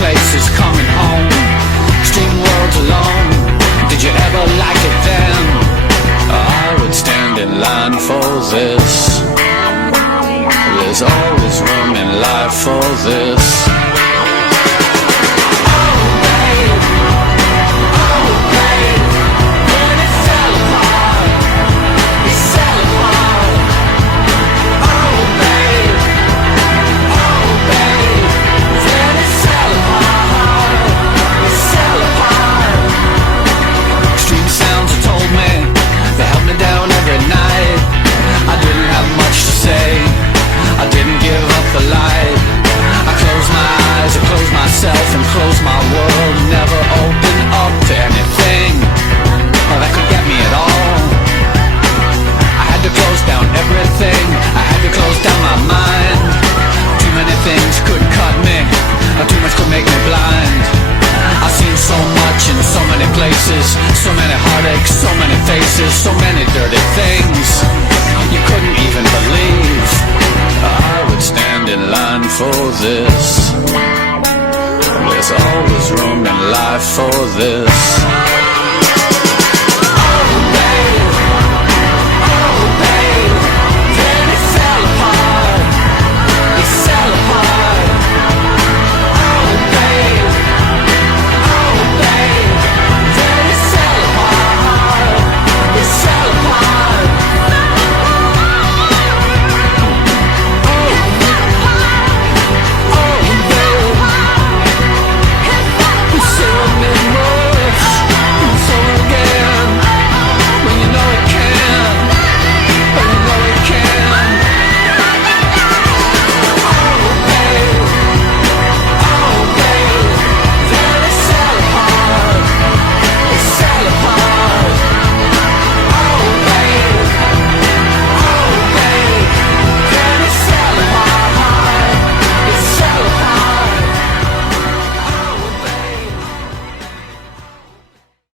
places coming home. Extreme worlds alone. Did you ever like it then? I would stand in line for this. There's always room in life for this. And close my world, never open up to anything that could get me at all. I had to close down everything, I had to close down my mind. Too many things could cut me, too much could make me blind. I've seen so much in so many places, so many heartaches, so many faces, so many dirty things you couldn't even believe. I would stand in line for this. There's always room in life for this.